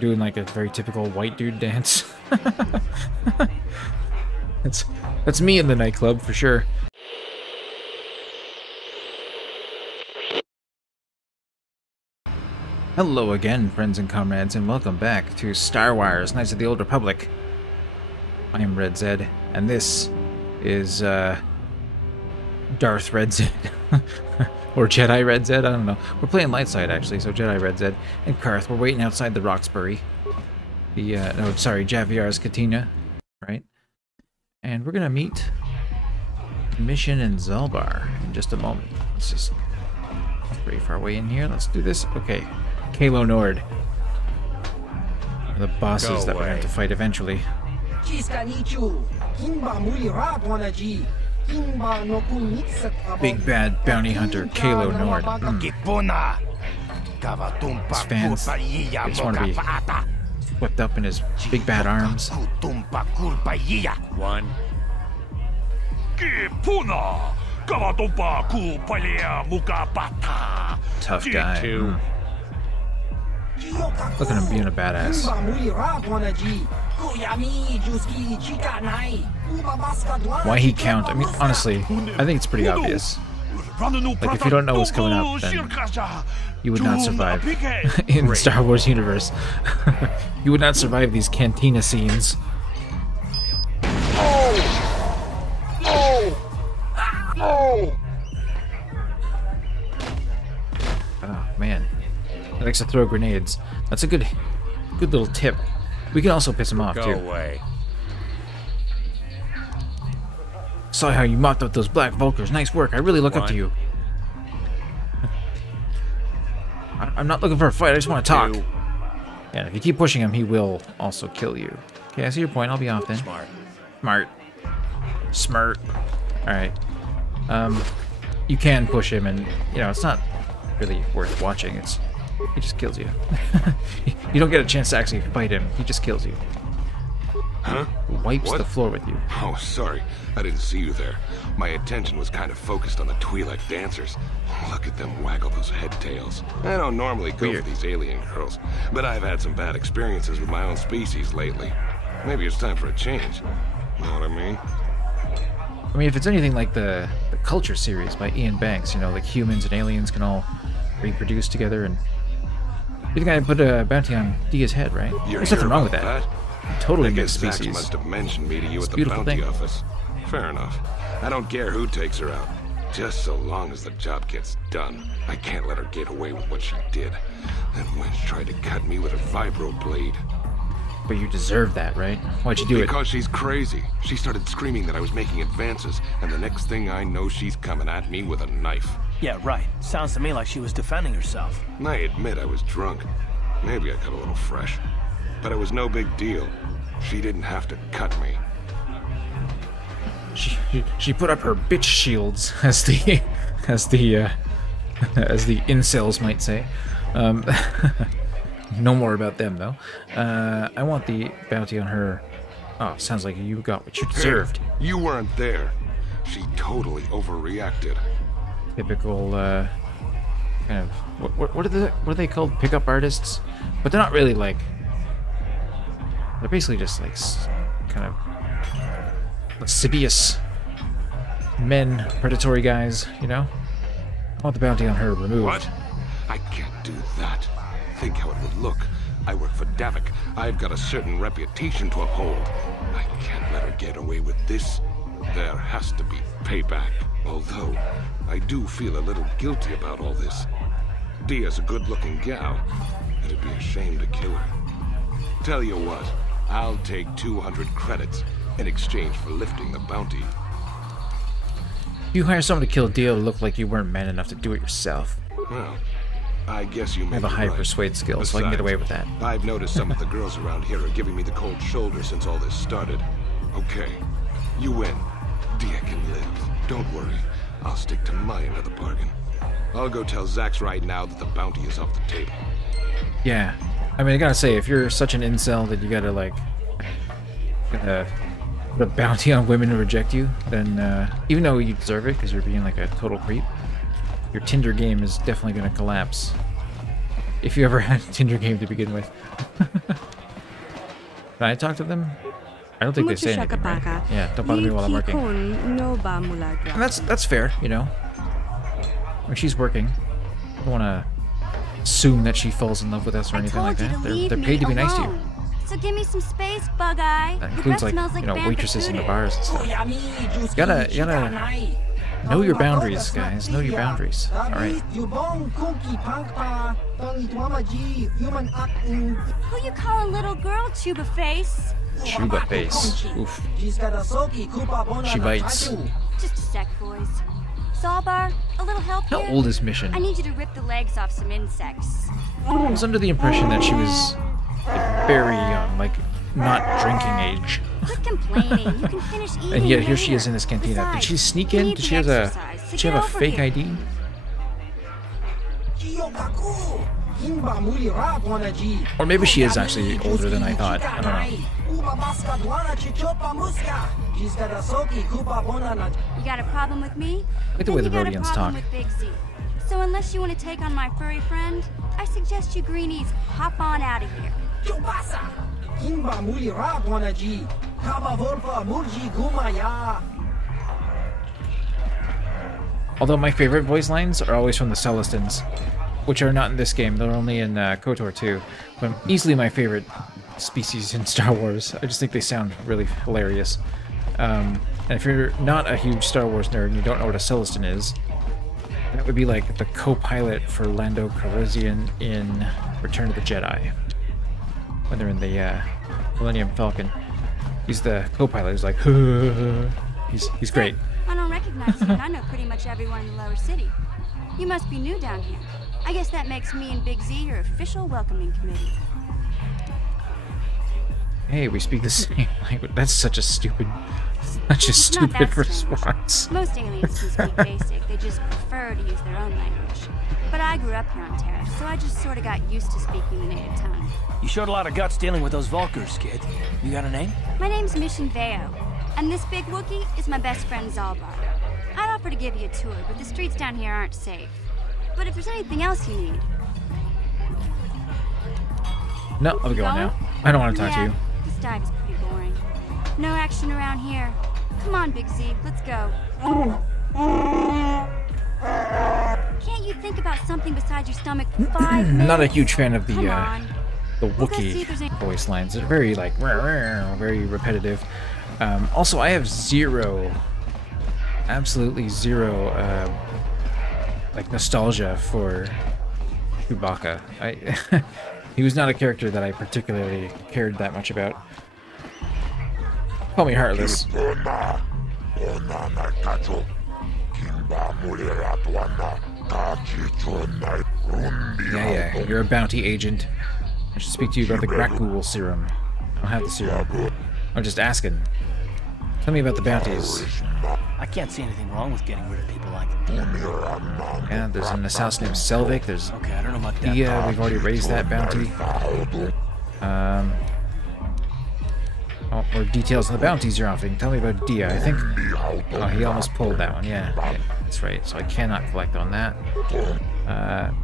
Doing like a very typical white dude dance. That's me in the nightclub for sure. Hello again, friends and comrades, and welcome back to Star Wars: Knights of the Old Republic. I am Red Zed, and this is Darth Red Zed. Or Jedi Red Zed, I don't know. We're playing light side actually, so Jedi Red Zed and Karth. We're waiting outside the Roxbury. No, sorry, Javiar's Katina, right? And we're gonna meet Mission in Zalbar in just a moment. Let's just pretty far away in here. Let's do this. Okay, Kayla Norton. The bosses that we're going to fight eventually. Big bad bounty hunter Kayla Norton. His fans just want to be swept up in his big bad arms. One. Tough guy. Two. Look at him being a badass. Why he count? I mean, honestly, I think it's pretty obvious. Like, if you don't know what's coming up, then you would not survive in the Star Wars universe. You would not survive these cantina scenes. Oh man, he likes to throw grenades. That's a good little tip. We can also piss him off too. Go away. Saw how you mopped up those black Vulkars. Nice work. I really look up to you. I'm not looking for a fight. I just want to talk. Two. Yeah, if you keep pushing him, he will also kill you. Okay, I see your point. I'll be off then. Smart. Smart. Smart. Alright. You can push him and, you know, it's not really worth watching. He just kills you. You don't get a chance to actually fight him. He just kills you. Huh? Wipes the floor with you. Oh, sorry. I didn't see you there. My attention was kind of focused on the Twi'lek dancers. Look at them waggle those head tails. I don't normally go for these alien girls, but I've had some bad experiences with my own species lately. Maybe it's time for a change. Know what I mean? I mean, if it's anything like the Culture series by Ian Banks, you know, like humans and aliens can all reproduce together, and you're the guy who put a bounty on Dia's head, right? There's nothing wrong with that. Totally mixed species. Must have mentioned me to you It's at a the beautiful bounty thing. office. Fair enough. I don't care who takes her out. Just so long as the job gets done. I can't let her get away with what she did. That wench tried to cut me with a vibro blade. But you deserve that, right? Why'd you do it? Because she's crazy. She started screaming that I was making advances, and the next thing I know, she's coming at me with a knife. Yeah, right. Sounds to me like she was defending herself. I admit I was drunk. Maybe I got a little fresh. But it was no big deal. She didn't have to cut me. She put up her bitch shields, as the incels might say. No more about them though. I want the bounty on her. Oh, sounds like you got what you deserved. Hey, you weren't there. She totally overreacted. Typical kind of what are they called? Pickup artists, but they're not really like. They're basically just like kind of lascivious men, predatory guys, you know? I want the bounty on her removed. What? I can't do that. Think how it would look. I work for Davik. I've got a certain reputation to uphold. I can't let her get away with this. There has to be payback. Although, I do feel a little guilty about all this. Dia's a good-looking gal. It'd be a shame to kill her. Tell you what, I'll take 200 credits in exchange for lifting the bounty. You hire someone to kill Dia to look like you weren't man enough to do it yourself. Well, I guess you may I have a be high right. persuade skill, so I can get away with that. I've noticed some of the girls around here are giving me the cold shoulder since all this started. Okay, you win. Dia can live. Don't worry. I'll stick to my end of the bargain. I'll go tell Zax right now that the bounty is off the table. Yeah. I mean, I gotta say, if you're such an incel that you gotta, like, put a bounty on women to reject you, then, even though you deserve it, because you're being, like, a total creep, your Tinder game is definitely gonna collapse if you ever had a Tinder game to begin with. Can I talk to them? I don't think they say anything, right? Yeah, don't bother me while I'm working. And that's fair, you know. When she's working, I don't want to assume that she falls in love with us or anything like that. They're paid to be nice to you. So give me some space, Bug Eye. That includes, like, you know, waitresses in the bars and stuff. You gotta know your boundaries, guys. Know your boundaries. All right. Who you call a little girl, Chuba Face? Chuba Face. Oof. She bites. Just a sec, boys. Zalbar, a little help here? How old is Mission? I need you to rip the legs off some insects. I was under the impression that she was like, very young, like not drinking age. Quit complaining. You can finish eating. And yet here she is in this cantina. Besides, did she sneak in? Did she have a fake ID? Or maybe she is actually older than I thought. I don't know. You got a problem with me? Like the way the Rhodians talk. With Big Z. So unless you want to take on my furry friend, I suggest you greenies hop on out of here. Although my favorite voice lines are always from the Celestins, which are not in this game. They're only in KotOR 2. But easily my favorite species in Star Wars. I just think they sound really hilarious. And if you're not a huge Star Wars nerd and you don't know what a Celestin is, that would be like the co-pilot for Lando Calrissian in Return of the Jedi. When they're in the Millennium Falcon. He's the co-pilot. He's like, he's great. I don't recognize you, and I know pretty much everyone in the lower city. You must be new down here. I guess that makes me and Big Z your official welcoming committee. Hey, we speak the same language. That's such a stupid response. Most aliens can speak basic. They just prefer to use their own language. But I grew up here on Taris, so I just sort of got used to speaking the native tongue. You showed a lot of guts dealing with those Vulkars, kid. You got a name? My name's Mission Veo, and this big Wookiee is my best friend Zalbar. I'd offer to give you a tour, but the streets down here aren't safe. But if there's anything else you need... No, I'll be going now. I don't want to talk to you. This dive is pretty boring. No action around here. Come on, Big Z, let's go. Can't you think about something besides your stomach for 5 minutes? Not a huge fan of the Wookiee voice lines. They're very like very repetitive. Also, I have absolutely zero like nostalgia for Chewbacca. He was not a character that I particularly cared that much about. Call me heartless. Yeah, you're a bounty agent. I should speak to you about the Grakghoul serum. I don't have the serum. I'm just asking. Tell me about the bounties. I can't see anything wrong with getting rid of people like him. Yeah, there's an assassin named Selvik. There's okay, I don't know about that. Dia, we've already raised that bounty. More details on the bounties you're offering. Tell me about Dia. I think... Oh, he almost pulled that one. Yeah, that's right. So I cannot collect on that.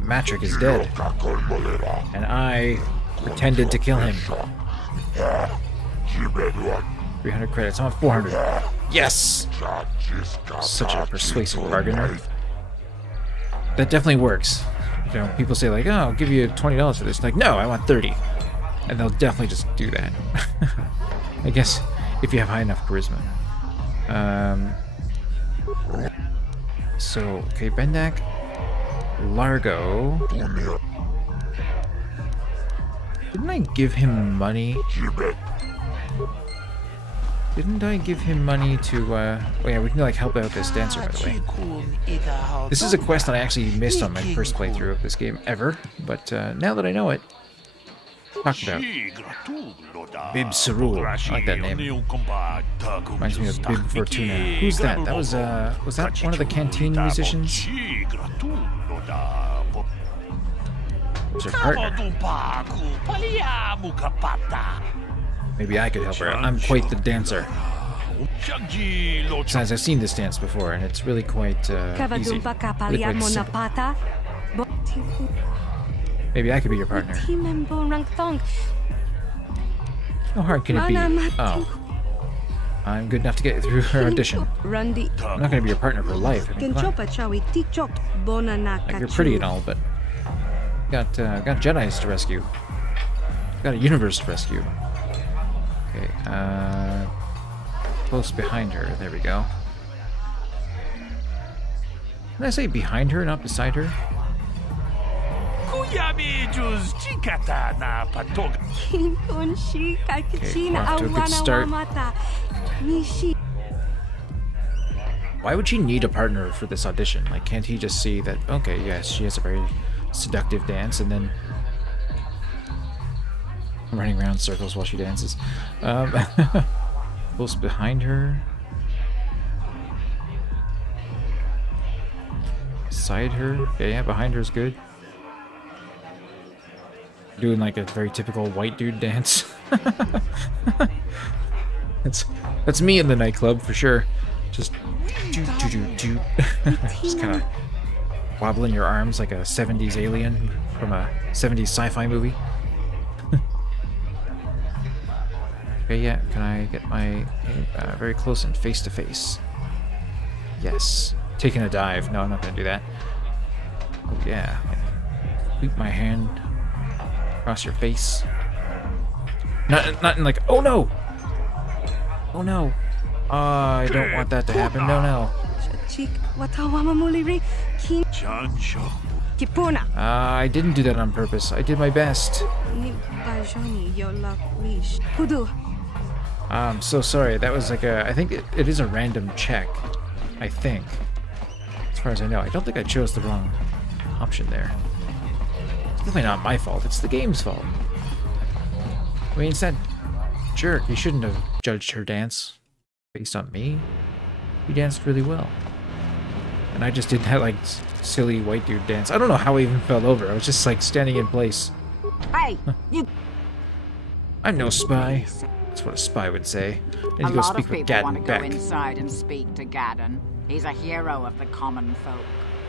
Matrick is dead. And I pretended to kill him. 300 credits. I'm on 400. Yes! Such a persuasive bargainer. That definitely works. You know, people say like, oh, I'll give you $20 for this. Like, no, I want 30. And they'll definitely just do that. I guess if you have high enough charisma. So, okay, Bendak, Largo. Didn't I give him money? Didn't I give him money to, oh yeah, we can like help out this dancer, by the way. This is a quest that I actually missed on my first playthrough of this game ever, but now that I know it, talk about Bib Sarul. I like that name. Reminds me of Bib Fortuna. Who's that? That was that one of the canteen musicians? Was her partner? Maybe I could help her. I'm quite the dancer. Besides, I've seen this dance before, and it's really quite easy. Really quite simple. Maybe I could be your partner. How hard can it be? Oh. I'm good enough to get through her audition. I'm not gonna be your partner for life. I mean, come on. Like, you're pretty and all, but got Jedis to rescue. Got a universe to rescue. Okay, close behind her. There we go. Did I say behind her, not beside her? Okay, off to a good start. Why would she need a partner for this audition? Like, can't he just see that, okay, yes, she has a very seductive dance, and then running around in circles while she dances. Close behind her. Beside her. Okay, yeah, behind her is good. Doing like a very typical white dude dance. That's me in the nightclub for sure. Just just kind of wobbling your arms like a 70s alien from a 70s sci-fi movie. Okay, yeah, can I get my very close and face to face? Yes. Taking a dive. No, I'm not gonna do that. Oh yeah. Sweep my hand across your face. Not in like, oh no! Oh no! I don't want that to happen. No, no. I didn't do that on purpose. I did my best. I'm so sorry. That was like a... I think it is a random check. I think. As far as I know. I don't think I chose the wrong option there. It's definitely not my fault. It's the game's fault. I mean, it's that jerk. He shouldn't have judged her dance based on me. He danced really well. And I just did that, like, silly white dude dance. I don't know how I even fell over. I was just, like, standing in place. Hey, you... I'm no spy. That's what a spy would say. I need to go speak with Gadon Bek. Go inside and speak to Gadon. He's a hero of the common folk.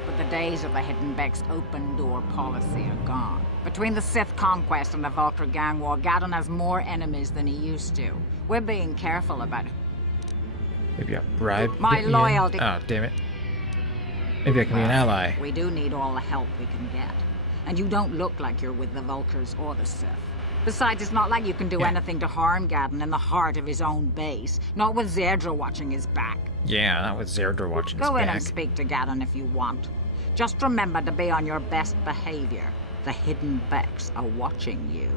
But the days of the Hidden Bek's open door policy are gone. Between the Sith conquest and the Vulture gang war, Gadon has more enemies than he used to. We're being careful about it. Maybe a bribe? My loyalty. Oh, damn it. Maybe I can be an ally. We do need all the help we can get. And you don't look like you're with the Vultures or the Sith. Besides, it's not like you can do anything to harm Gadon in the heart of his own base. Not with Zerdra watching his back. Yeah, not with Zerdra watching his back. Go in and speak to Gadon if you want. Just remember to be on your best behavior. The Hidden Beks are watching you.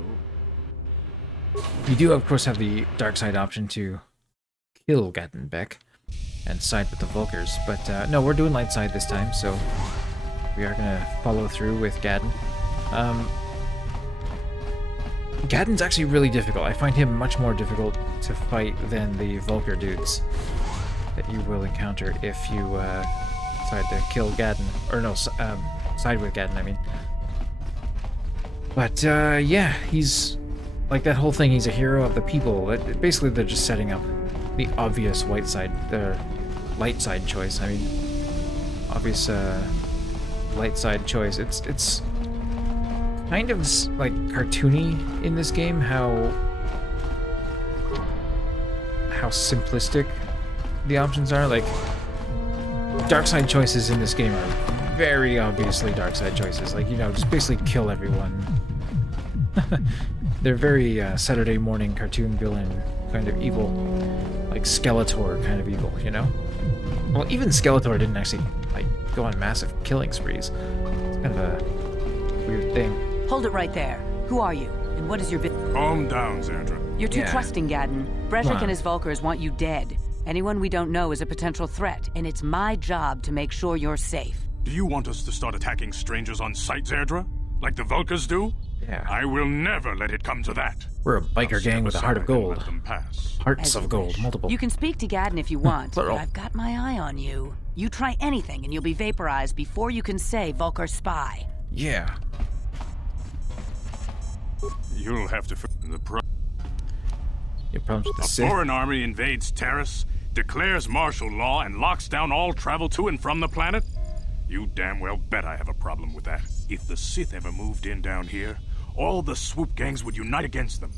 You do, of course, have the dark side option to kill Gadon Bek and side with the Vulkers, but no, we're doing light side this time, so we are gonna follow through with Gadon. Gadon's actually really difficult. I find him much more difficult to fight than the Vulker dudes that you will encounter if you decide to kill Gadon, or no, side with Gadon, I mean. But yeah, he's like that whole thing. He's a hero of the people. Basically, they're just setting up the obvious white side, the light side choice. I mean, obvious light side choice. It's kind of like cartoony in this game how simplistic the options are. Like, dark side choices in this game are very obviously dark side choices. Like, you know, just basically kill everyone. They're very Saturday morning cartoon villain kind of evil. Like Skeletor kind of evil, you know? Well, even Skeletor didn't actually, like, go on massive killing sprees. It's kind of a weird thing. Hold it right there. Who are you? And what is your business? Calm down, Zerdra. You're too trusting, Gadon. Breshik and his Vulkers want you dead. Anyone we don't know is a potential threat, and it's my job to make sure you're safe. Do you want us to start attacking strangers on sight, Zerdra? Like the Vulkers do? Yeah. I will never let it come to that. We're a biker gang with a heart of gold. Hearts of gold, multiple. You can speak to Gadon if you want, but I've got my eye on you. You try anything and you'll be vaporized before you can say Vulker spy. Yeah. You'll have to... Your problems with the Sith? A foreign army invades Taris, declares martial law, and locks down all travel to and from the planet? You damn well bet I have a problem with that. If the Sith ever moved in down here, all the swoop gangs would unite against them.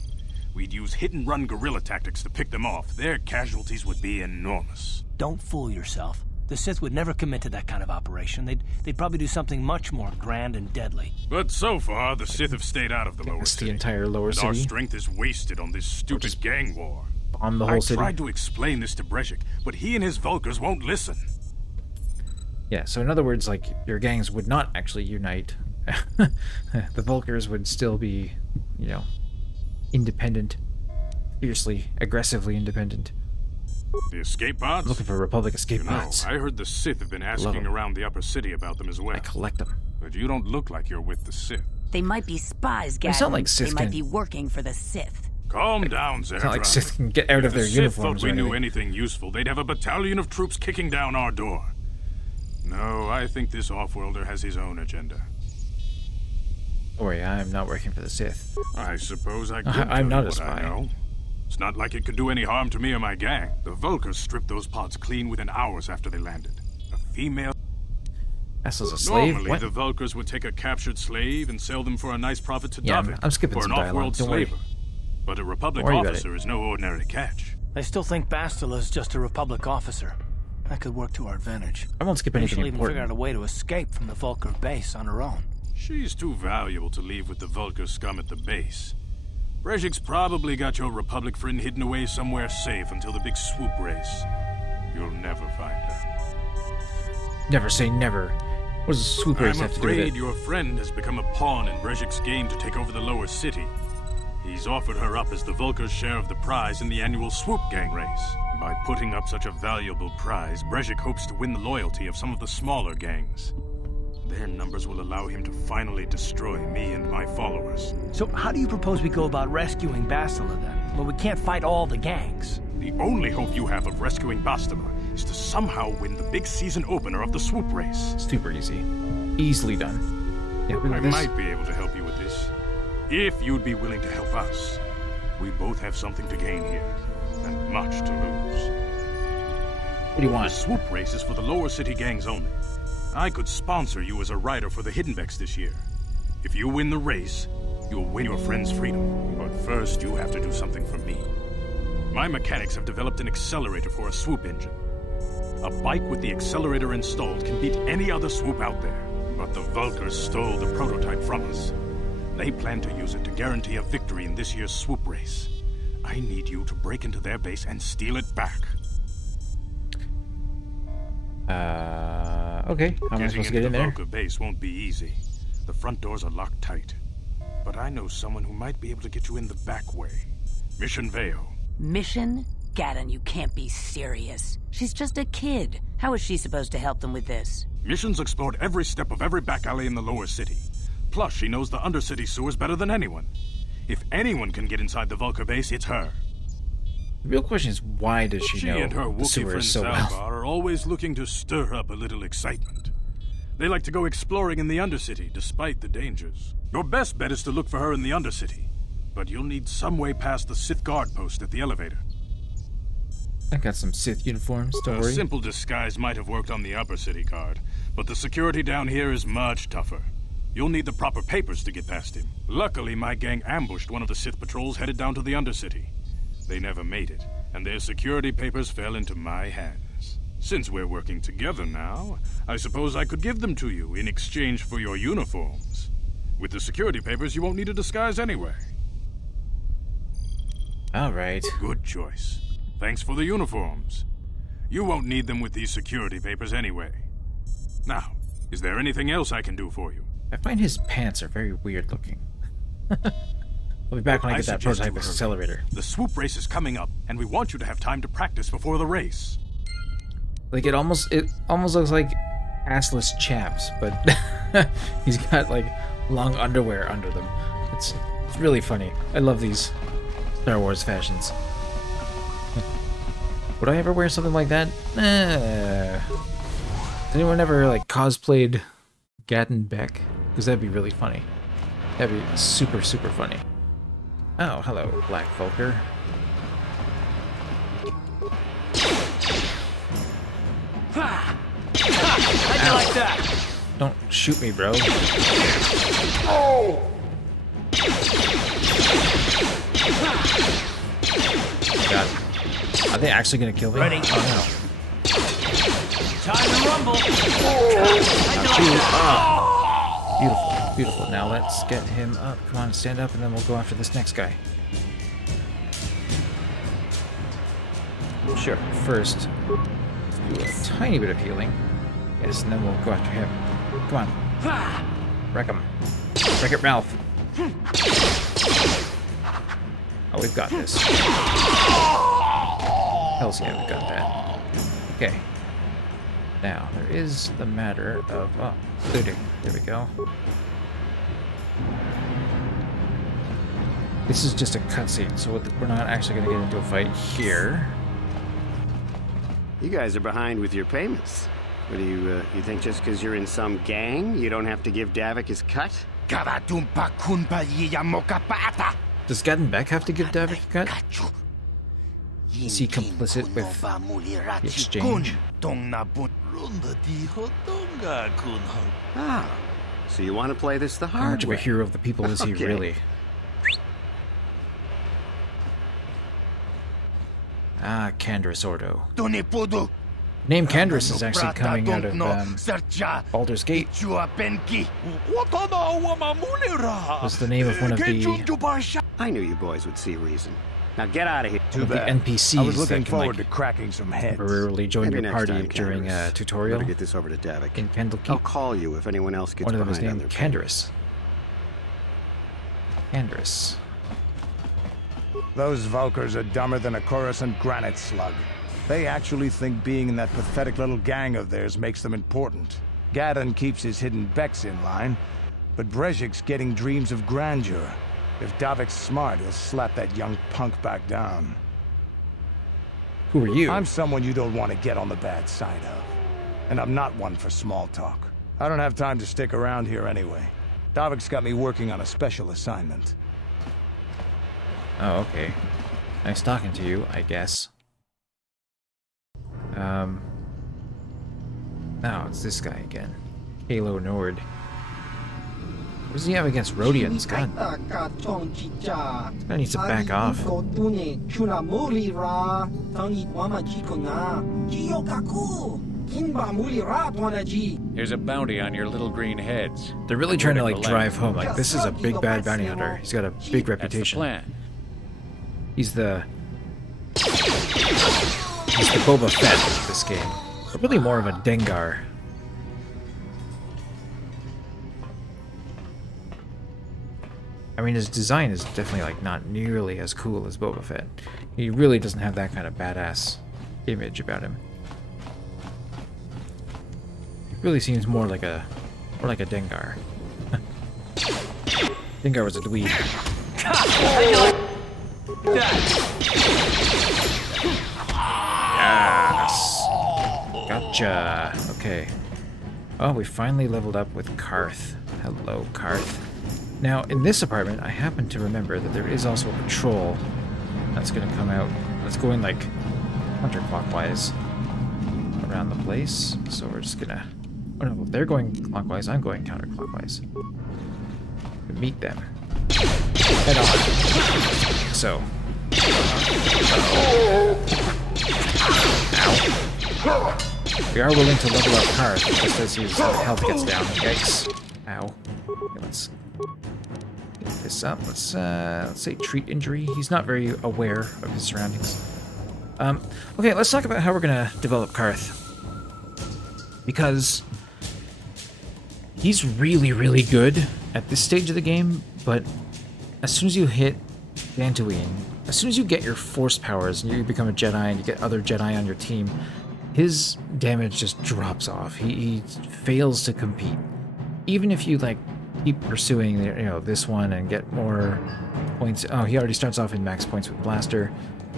We'd use hit-and-run guerrilla tactics to pick them off. Their casualties would be enormous. Don't fool yourself. The Sith would never commit to that kind of operation. They'd probably do something much more grand and deadly. But so far, the Sith have stayed out of the lower city. The entire lower and city. Our strength is wasted on this stupid gang war. Bomb the whole city. I tried to explain this to Brezhik, but he and his Vulkars won't listen. Yeah, so in other words, like, your gangs would not actually unite. The Vulkars would still be, you know, independent. Fiercely, aggressively independent. The escape pods? Looking for Republic escape pods. I heard the Sith have been asking around the upper city about them as well. I collect them. But you don't look like you're with the Sith. They might be spies, Gadon. It's not like Sith They might be working for the Sith. Calm down, Zerdra. It's not like Sith can get out of their uniforms. If the Sith thought we knew anything useful, they'd have a battalion of troops kicking down our door. No, I think this off-worlder has his own agenda. Don't worry, I'm not working for the Sith. I suppose I could I'm not a what spy. I know. It's not like it could do any harm to me or my gang. The Vulkars stripped those pods clean within hours after they landed. A female... Vessel's a slave? Normally, What? the Vulkars would take a captured slave and sell them for a nice profit to Yeah, Davik. I'm skipping for some an dialogue. off-world Don't worry. slaver. But a Republic Don't worry about officer is no ordinary catch. I still think Bastila is just a Republic officer. That could work to our advantage. I won't skip Maybe anything she'll even figure important. out a way to escape from the Vulkar base on her own. She's too valuable to leave with the Vulkar scum at the base. Brezhik's probably got your Republic friend hidden away somewhere safe until the big swoop race. You'll never find her. Never say never. What does the swoop race I'm have to do with afraid it? your friend has become a pawn in Brezhik's game to take over the lower city. He's offered her up as the Vulkar's share of the prize in the annual swoop gang race. By putting up such a valuable prize, Brezhik hopes to win the loyalty of some of the smaller gangs. Their numbers will allow him to finally destroy me and my followers. So how do you propose we go about rescuing Bastila then? Well, we can't fight all the gangs. The only hope you have of rescuing Bastila is to somehow win the big season opener of the swoop race. Super easy. Easily done. Yeah, we I got this. might be able to help you with this. If you'd be willing to help us. We both have something to gain here, and much to lose. What do you The want? swoop race is for the lower city gangs only. I could sponsor you as a rider for the Hidden Beks this year. If you win the race, you'll win your friend's freedom. But first, you have to do something for me. My mechanics have developed an accelerator for a swoop engine. A bike with the accelerator installed can beat any other swoop out there. But the Vulkars stole the prototype from us. They plan to use it to guarantee a victory in this year's swoop race. I need you to break into their base and steal it back. Okay. How am I supposed to get in there? The Vulkar base won't be easy. The front doors are locked tight. But I know someone who might be able to get you in the back way. Mission Veo. Mission? Gadon, you can't be serious. She's just a kid. How is she supposed to help them with this? Mission's explored every step of every back alley in the lower city. Plus, she knows the undercity sewers better than anyone. If anyone can get inside the Vulkar base, it's her. The real question is, why does she know and her the Wookiee sewers friend so Zalbar well? are always looking to stir up a little excitement. They like to go exploring in the Undercity, despite the dangers. Your best bet is to look for her in the Undercity, but you'll need some way past the Sith guard post at the elevator. I got some Sith uniforms, don't A worry. simple disguise might have worked on the Upper City guard, but the security down here is much tougher. You'll need the proper papers to get past him. Luckily, my gang ambushed one of the Sith patrols headed down to the Undercity. They never made it, and their security papers fell into my hands. Since we're working together now, I suppose I could give them to you in exchange for your uniforms. With the security papers, you won't need a disguise anyway. Alright. Good choice. Thanks for the uniforms. You won't need them with these security papers anyway. Now, is there anything else I can do for you? I find his pants are very weird looking. I'll be back when I get that suggest prototype you hurry. accelerator. The swoop race is coming up, and we want you to have time to practice before the race. Like it almost looks like assless chaps, but he's got like long underwear under them. It's really funny. I love these Star Wars fashions. Would I ever wear something like that? Has anyone ever like cosplayed Gadon Bek? Because that'd be really funny. That'd be super, super funny. Oh, hello, Black Vulkar. How'd you like that? Don't shoot me, bro. Oh! God. Are they actually gonna kill me? Ready. Oh no. Time to rumble. Beautiful, beautiful. Now let's get him up. Come on, stand up, and then we'll go after this next guy. Sure. First, do a tiny bit of healing. Yes, and then we'll go after him. Come on. Wreck him. Wreck it, Ralph. Oh, we've got this. Hells yeah, we've got that. Okay. Now, there is the matter of... Oh, looting. There we go. This is just a cutscene, so we're not actually going to get into a fight here. You guys are behind with your payments. What do you think just because you're in some gang, you don't have to give Davik his cut? Does Gadon Bek have to give Davik a cut? Is he complicit with the exchange? Ah, so you want to play this the How hard much of a way? hero of the people is he Okay. really? Ah, Candris Ordo. Name Candris is actually coming out of Baldur's Gate. Was the name of one of the I knew you boys would see reason. Now get out of here. of the NPCs I was looking that can forward to like cracking some heads. temporarily join Maybe your next party time, during a Candris. tutorial Better get this over to Davik. in Candlekeep. I'll call you if anyone else gets One of them is behind on named their Candris. Candris. Those Vulkars are dumber than a Coruscant granite slug. They actually think being in that pathetic little gang of theirs makes them important. Gadon keeps his hidden Beks in line, but Brezhik's getting dreams of grandeur. If Davik's smart, he'll slap that young punk back down. Who are you? I'm someone you don't want to get on the bad side of. And I'm not one for small talk. I don't have time to stick around here anyway. Davik's got me working on a special assignment. Oh, okay. Nice talking to you, I guess. Now it's this guy again. Kayla Norton. What does he have against Rhodians? God. This guy needs to back off. Here's a bounty on your little green heads. They're really trying to like drive home. Like, this is a big bad bounty hunter. He's got a big That's the reputation. plan. He's the Boba Fett of this game. But really more of a Dengar. I mean, his design is definitely like not nearly as cool as Boba Fett. He really doesn't have that kind of badass image about him. He really seems more like a Dengar. Dengar was a dweeb. Yes. Gotcha. Okay. Oh, we finally leveled up with Karth. Hello, Karth. Now, in this apartment, I happen to remember that there is also a patrol that's going to come out. That's going, like, counterclockwise around the place. So we're just going to... Oh, no, they're going clockwise. I'm going counterclockwise. Meet them. Head on. So. Ow. We are willing to level up Karth just as his health gets down. Yikes. Ow. Okay, let's get this up. Let's say treat injury. He's not very aware of his surroundings. Okay, let's talk about how we're gonna develop Karth. Because he's really, really good at this stage of the game, but as soon as you hit Dantooine, as soon as you get your force powers and you become a Jedi and you get other Jedi on your team, his damage just drops off. He fails to compete. Even if you like keep pursuing, you know, this one and get more points. Oh, he already starts off in max points with Blaster.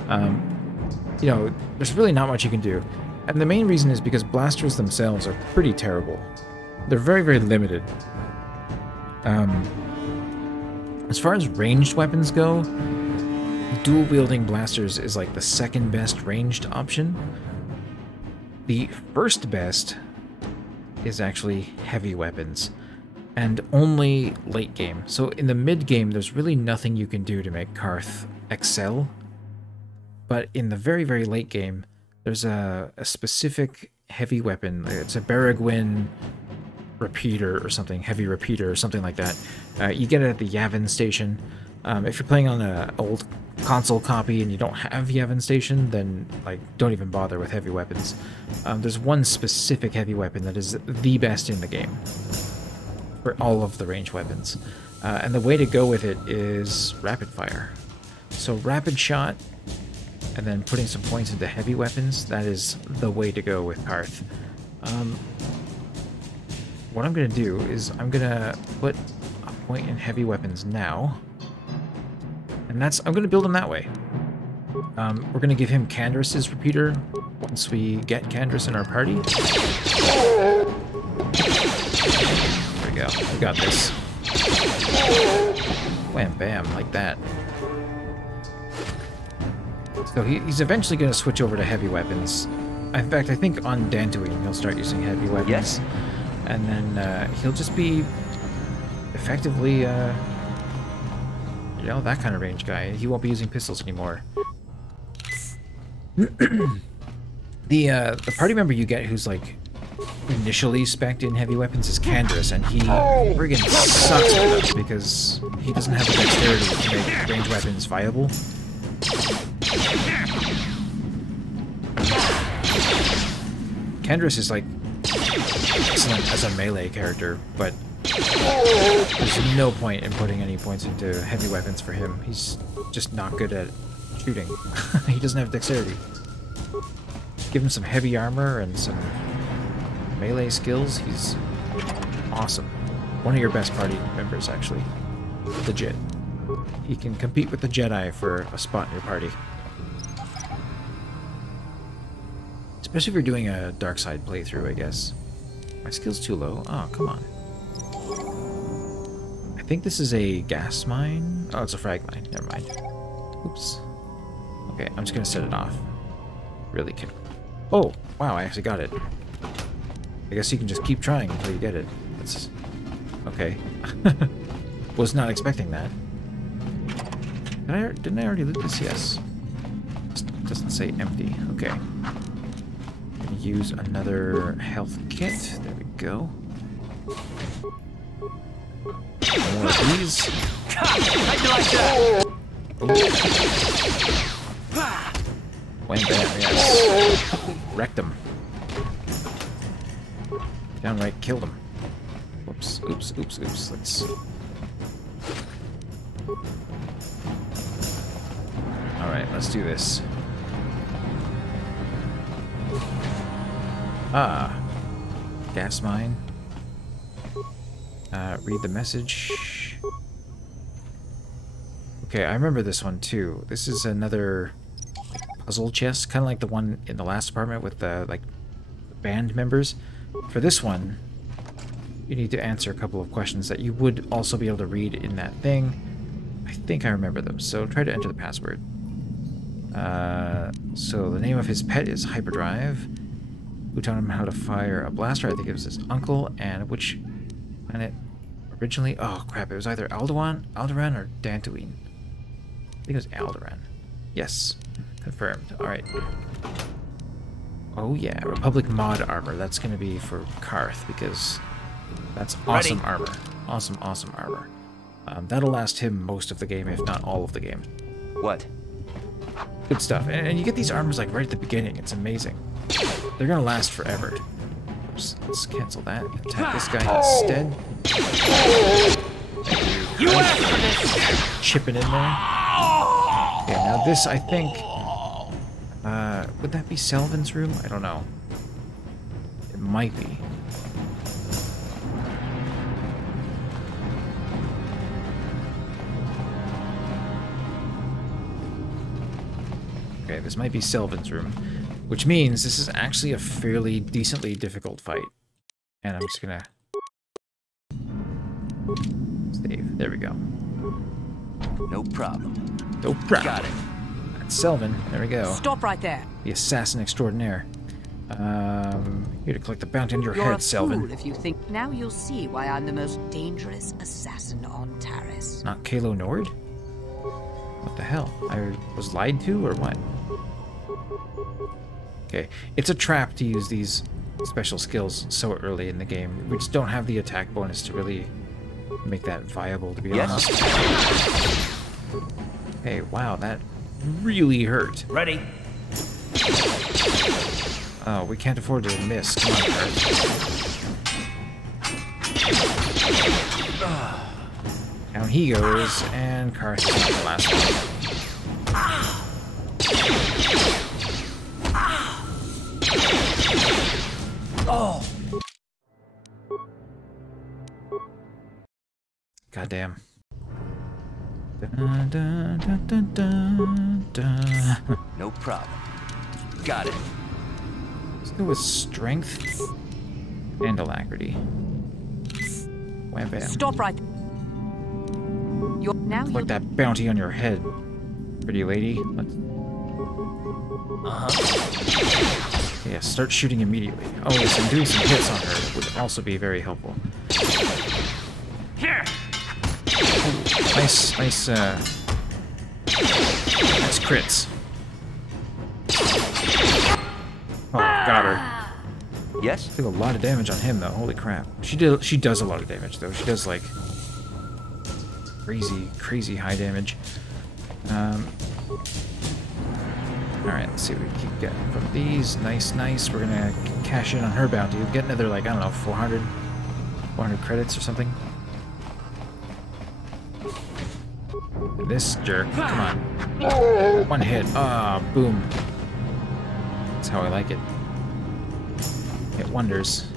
You know, there's really not much you can do. And the main reason is because blasters themselves are pretty terrible. They're very, very limited. As far as ranged weapons go, dual-wielding blasters is like the second best ranged option. The first best is actually heavy weapons, and only late game. So in the mid game, there's really nothing you can do to make Karth excel, but in the very, very late game, there's a specific heavy weapon. It's a Baragwin repeater or something, heavy repeater or something like that. You get it at the Yavin station. If you're playing on an old console copy and you don't have Yavin station, then like don't even bother with heavy weapons. There's one specific heavy weapon that is the best in the game for all of the range weapons, and the way to go with it is rapid fire. So rapid shot and then putting some points into heavy weapons, that is the way to go with Karth. What I'm going to do is I'm going to put a point in heavy weapons now. And I'm going to build him that way. We're going to give him Candaris's repeater once we get Candaris in our party. There we go. We got this. Wham bam, like that. So he's eventually going to switch over to heavy weapons. In fact, I think on Dantooine he'll start using heavy weapons. Yes. And then he'll just be effectively, you know, that kind of range guy. He won't be using pistols anymore. The party member you get who's like initially spec'd in heavy weapons is Candaris, and he friggin' sucks with them because he doesn't have the dexterity to make range weapons viable. Candaris is like excellent as a melee character, but there's no point in putting any points into heavy weapons for him. He's just not good at shooting. He doesn't have dexterity. Give him some heavy armor and some melee skills, he's awesome. One of your best party members, actually. Legit. He can compete with the Jedi for a spot in your party. Especially if you're doing a dark side playthrough, I guess. My skill's too low. Oh, come on. I think this is a gas mine. Oh, it's a frag mine. Never mind. Oops. Okay, I'm just gonna set it off. Really can. Oh, wow, I actually got it. I guess you can just keep trying until you get it. That's okay. Was not expecting that. Didn't I already loot this? Yes. Just doesn't say empty. Okay. Use another health kit. There we go. More of these. Wham bam, yes. Wrecked them. Downright killed them. Whoops, oops, oops, oops. Let's... Alright, let's do this. Ah. Gas mine. Read the message. Okay, I remember this one too. This is another puzzle chest, kind of like the one in the last apartment with the like band members. For this one, you need to answer a couple of questions that you would also be able to read in that thing. I think I remember them, so try to enter the password. So the name of his pet is Hyperdrive. Who taught him how to fire a blaster? I think it was his uncle. And which planet originally? Oh crap! It was either Alderaan or Dantooine. I think it was Alderaan. Yes, confirmed. All right. Oh yeah, Republic mod armor. That's going to be for Karth because that's awesome armor. Awesome, awesome armor. That'll last him most of the game, if not all of the game. What? Good stuff. And you get these armors like right at the beginning. It's amazing. They're gonna last forever. Oops, let's cancel that. Attack this guy instead. You asked for this. Chipping in there. Okay, now this I think. Would that be Selvin's room? I don't know. It might be. Okay, this might be Selvin's room. Which means this is actually a fairly decently difficult fight. And I'm just gonna... save. There we go. No problem. No problem. Got it. That's Selvin. There we go. Stop right there. The assassin extraordinaire. Here to collect the bounty on your You're head, a Selvin. fool if you think. Now you'll see why I'm the most dangerous assassin on Taris. Not Kayla Norton? What the hell? I was lied to, or what? Okay, it's a trap to use these special skills so early in the game. We just don't have the attack bonus to really make that viable, to be honest. Hey, wow, that really hurt. Ready. Oh, we can't afford to miss. Come on, Karth. Down he goes, and Karth is not the last one. Oh. Goddamn. Dun, dun, dun, dun, dun, dun. No problem. Got it. Let's go with strength and alacrity. Wham bam. Stop right. You're now. Like that bounty on your head, pretty lady. Let's... Yeah, start shooting immediately. Oh, yes, and doing some hits on her would also be very helpful. Here. Ooh, nice crits. Oh, got her. Yes. Did a lot of damage on him, though. Holy crap. She does a lot of damage, though. She does like crazy high damage. Alright, let's see what we keep getting from these. Nice. We're gonna cash in on her bounty. We'll get another, like, I don't know, 400 credits or something. And this jerk, come on. One hit. Ah, boom. That's how I like it. It wonders.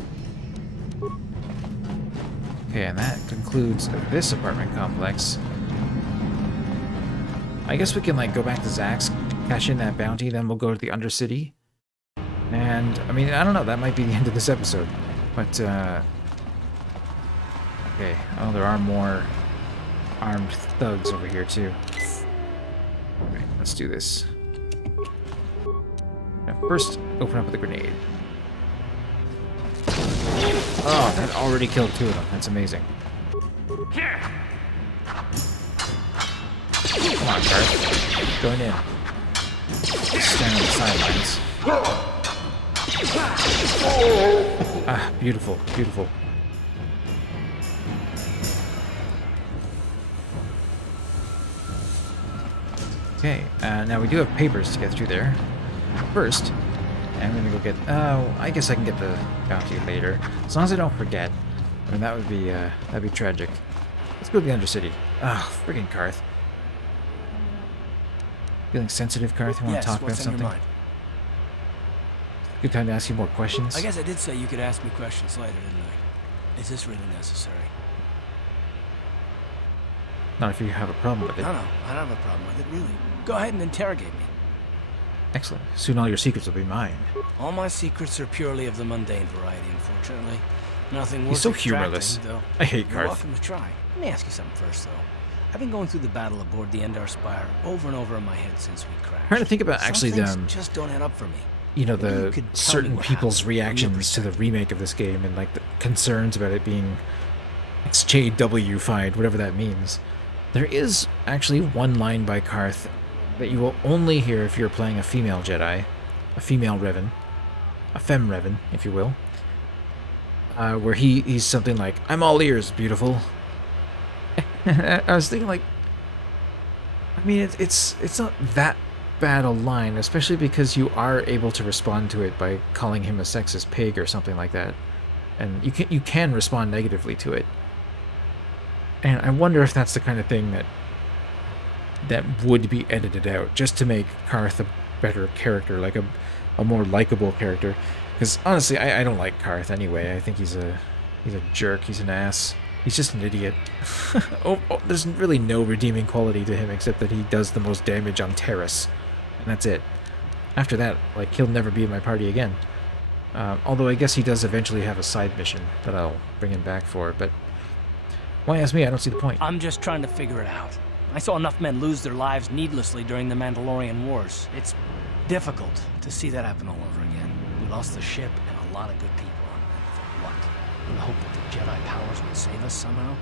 Okay, and that concludes this apartment complex. I guess we can, like, go back to Zach's, cash in that bounty, then we'll go to the Undercity. And, I mean, I don't know, that might be the end of this episode. But, okay. Oh, there are more armed thugs over here, too. Alright, let's do this. Now, first, open up with a grenade. Oh, that already killed 2 of them. That's amazing. Here. Come on, Karth. Going in. Stand on the sidelines. Ah, beautiful. Okay, now we do have papers to get through there. First, I'm gonna go get. Oh, I guess I can get the bounty later, as long as I don't forget. I mean, that'd be tragic. Let's go to the Undercity. Oh, friggin' Karth. Feeling sensitive, Karth? You want to talk about something? Good time to ask you more questions. I guess I did say you could ask me questions later, didn't I? Is this really necessary? Not if you have a problem with it. No, I don't have a problem with it, really. Go ahead and interrogate me. Excellent. Soon all your secrets will be mine. All my secrets are purely of the mundane variety, unfortunately. Nothing worth He's so extracting, humorless. Though. I hate You're Karth. welcome to try. Let me ask you something first, though. I've been going through the battle aboard the Endar Spire over and over in my head since we crashed. I'm trying to think about actually Some things them. just don't add up for me. You know, Maybe you the could tell certain me what people's happened from your reactions to the remake of this game and like the concerns about it being XJW-fied, whatever that means. There is actually one line by Karth that you will only hear if you're playing a female Jedi, a female Revan, a femme Revan, if you will, where he's something like, "I'm all ears, beautiful." I was thinking, like, I mean, it's not that bad a line, especially because you are able to respond to it by calling him a sexist pig or something like that, and you can respond negatively to it. And I wonder if that's the kind of thing that would be edited out just to make Karth a better character, like a more likable character. Because honestly, I don't like Karth anyway. I think he's a jerk. He's an ass. He's just an idiot. There's really no redeeming quality to him except that he does the most damage on Taris, and that's it. After that, like, he'll never be in my party again. Although I guess he does eventually have a side mission that I'll bring him back for, but why ask me? I don't see the point. I'm just trying to figure it out. I saw enough men lose their lives needlessly during the Mandalorian Wars. It's difficult to see that happen all over again. We lost the ship and a lot of good people on it. For what? In the hope that the Jedi powers would save us somehow?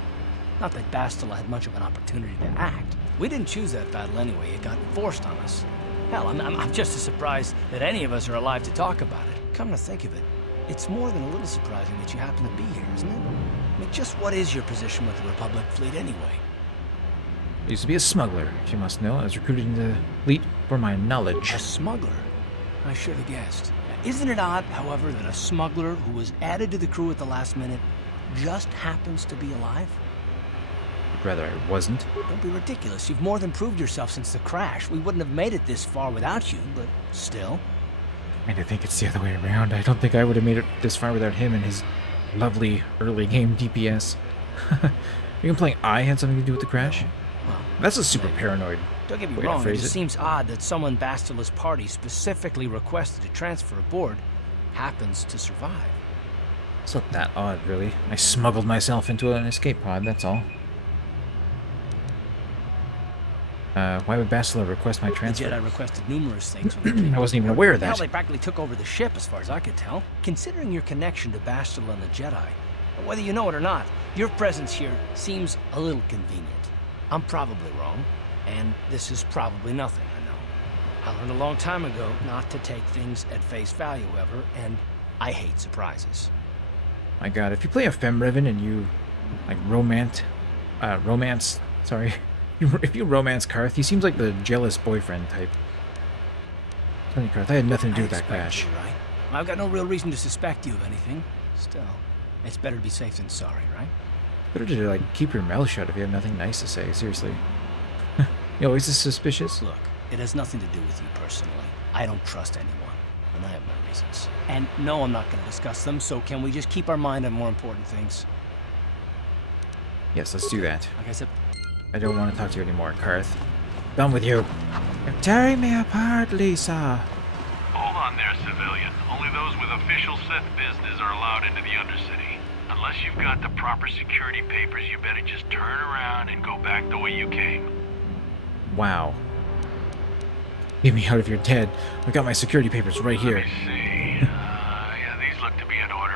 Not that Bastila had much of an opportunity to act. We didn't choose that battle anyway. It got forced on us. Hell, I'm just as surprised that any of us are alive to talk about it. Come to think of it, it's more than a little surprising that you happen to be here, isn't it? I mean, just what is your position with the Republic fleet anyway? I used to be a smuggler, if you must know. I was recruited into the fleet for my knowledge. A smuggler? I should have guessed. Isn't it odd, however, that a smuggler who was added to the crew at the last minute just happens to be alive? I'd rather I wasn't. Don't be ridiculous. You've more than proved yourself since the crash. We wouldn't have made it this far without you, but still. I think it's the other way around. I don't think I would have made it this far without him and his lovely early game DPS. You implying I had something to do with the crash? Well, that's a super paranoid Don't get me way to wrong, it phrase just seems odd that someone Bastila's party specifically requested to transfer aboard happens to survive. It's not that odd, really. I smuggled myself into an escape pod, that's all. Why would Bastila request my transfer? The Jedi requested numerous things. When I wasn't even aware of that. Hell, they practically took over the ship, as far as I could tell. Considering your connection to Bastila and the Jedi, whether you know it or not, your presence here seems a little convenient. I'm probably wrong, and this is probably nothing, I know. I learned a long time ago not to take things at face value, ever, and I hate surprises. My god, if you play a Femreven and you, like, if you romance Karth, he seems like the jealous boyfriend type. Tell you, Karth, I had nothing to do with that crash. You, right? I've got no real reason to suspect you of anything. Still, it's better to be safe than sorry, right? Better to, like, keep your mouth shut if you have nothing nice to say, seriously. You always suspicious? Look, it has nothing to do with you personally. I don't trust anyone, and I have my reasons. And no, I'm not going to discuss them, so can we just keep our mind on more important things? Yes, let's do that. Like I said, I don't want to talk to you anymore, Karth. Done with you. You're tearing me apart, Lisa. Hold on there, civilian. Only those with official Sith business are allowed into the Undercity. Unless you've got the proper security papers, you better just turn around and go back the way you came. Wow. Get me out if you're dead. I've got my security papers right here. Let me see. Yeah, these look to be in order.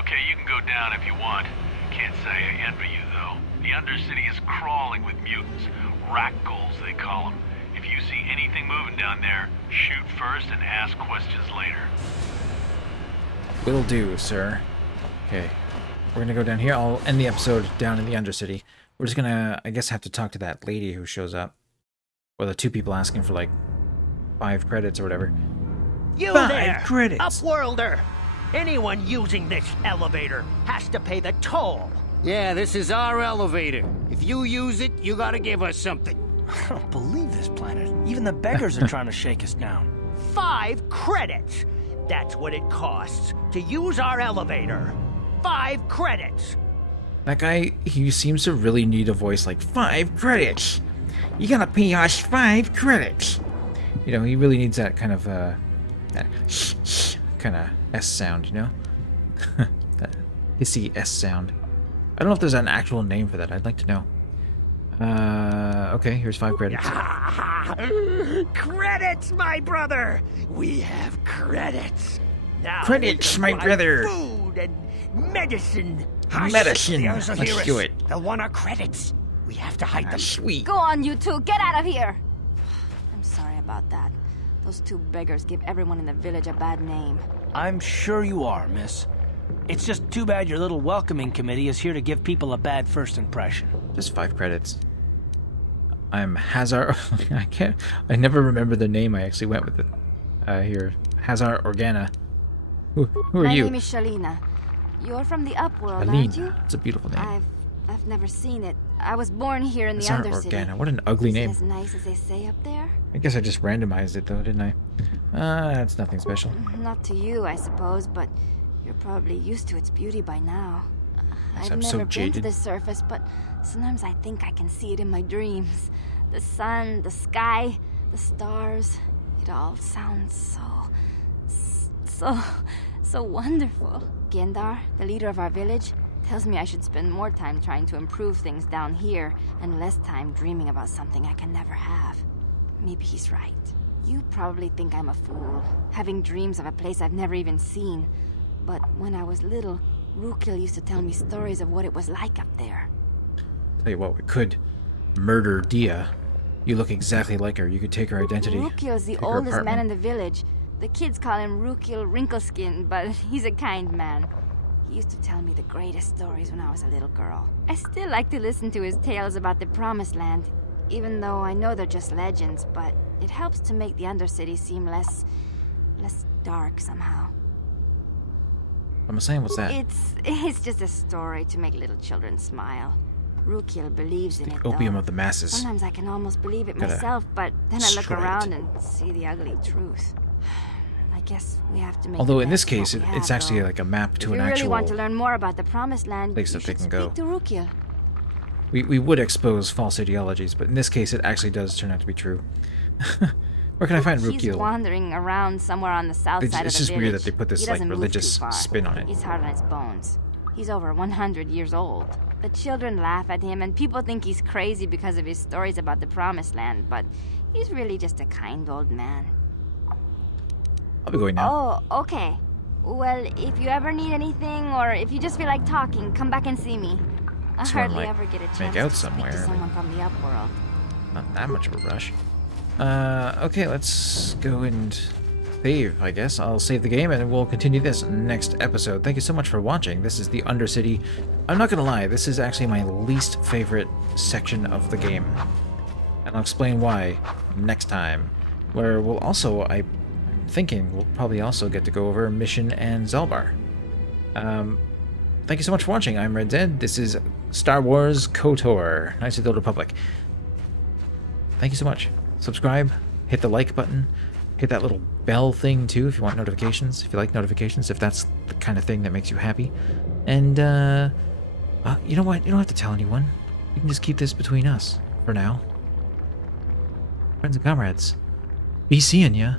Okay, you can go down if you want. Can't say I envy you, though. The Undercity is crawling with mutants. Rakghouls, they call them. If you see anything moving down there, shoot first and ask questions later. Will do, sir. Okay. We're gonna go down here. I'll end the episode down in the Undercity. We're just gonna, I guess, have to talk to that lady who shows up. Or the two people asking for, like, 5 credits or whatever. You 5 there, credits! Upworlder! Anyone using this elevator has to pay the toll. Yeah, this is our elevator. If you use it, you gotta give us something. I don't believe this planet. Even the beggars are trying to shake us down. 5 credits! That's what it costs to use our elevator. 5 credits! That guy, he seems to really need a voice like 5 credits. You gotta pay us 5 credits. You know, he really needs that kind of, that kind of S sound, you know? That hissy S sound. I don't know if there's an actual name for that. I'd like to know. Okay, here's 5 credits. Credits, my brother! We have credits. Now credits, my brother! Food and medicine. Medicine. Let's do it. They'll want our credits. We have to hide them. Sweet. Go on, you two. Get out of here. I'm sorry about that. Those 2 beggars give everyone in the village a bad name. I'm sure you are, miss. It's just too bad your little welcoming committee is here to give people a bad first impression. Just 5 credits. I'm Hazar. I never remember the name. I actually went with it. Here. Hazar Organa. Who are you? My name is Shalina. You're from the Upworld, aren't you? It's a beautiful name. I've never seen it. I was born here in the Hazar Undercity. Organa. What an ugly name. Is it as nice as they say up there? I guess I just randomized it though, didn't I? That's nothing special. Not to you, I suppose, but you're probably used to its beauty by now. I've never been to the surface, but sometimes I think I can see it in my dreams. The sun, the sky, the stars. It all sounds so wonderful. Gendar, the leader of our village, tells me I should spend more time trying to improve things down here and less time dreaming about something I can never have. Maybe he's right. You probably think I'm a fool, having dreams of a place I've never even seen. But when I was little, Rukil used to tell me stories of what it was like up there. Tell you what, we could murder Dia. You look exactly like her. You could take her identity. Rukil's the oldest man in the village. The kids call him Rukil Wrinkleskin, but he's a kind man. He used to tell me the greatest stories when I was a little girl. I still like to listen to his tales about the Promised Land, even though I know they're just legends, but it helps to make the Undercity seem less dark somehow. I'm saying, what's that? It's just a story to make little children smile. Rukil believes in it, though. Opium of the masses. Sometimes I can almost believe it myself, but then I look around and see the ugly truth. I guess we have to make. Although in this case, it's actually like a map to an actual. If you really want to learn more about the Promised Land, place that they can go. Speak to Rukil. We would expose false ideologies, but in this case, it actually does turn out to be true. Where can I find Rukil? He's wandering around somewhere on the south side of the village. It's just weird that they put this like religious spin on it. He's hard on his bones. He's over 100 years old. The children laugh at him, and people think he's crazy because of his stories about the Promised Land, but he's really just a kind old man. I'll be going now. Oh, okay. Well, if you ever need anything, or if you just feel like talking, come back and see me. I hardly ever get a chance to speak to someone from the Upworld. Not that much of a rush. Okay, let's go and save, I guess. I'll save the game and we'll continue this next episode. Thank you so much for watching. This is the Undercity. I'm not gonna lie, this is actually my least favorite section of the game. And I'll explain why next time. Where we'll also, I'm thinking, we'll probably also get to go over Mission and Zelbar. Thank you so much for watching. I'm Red Zed. This is Star Wars KotOR, Knights of the Old Republic. Thank you so much. Subscribe, hit the like button, hit that little bell thing too if you want notifications, if you like notifications, if that's the kind of thing that makes you happy. And, you know what? You don't have to tell anyone. You can just keep this between us for now. Friends and comrades, be seeing ya.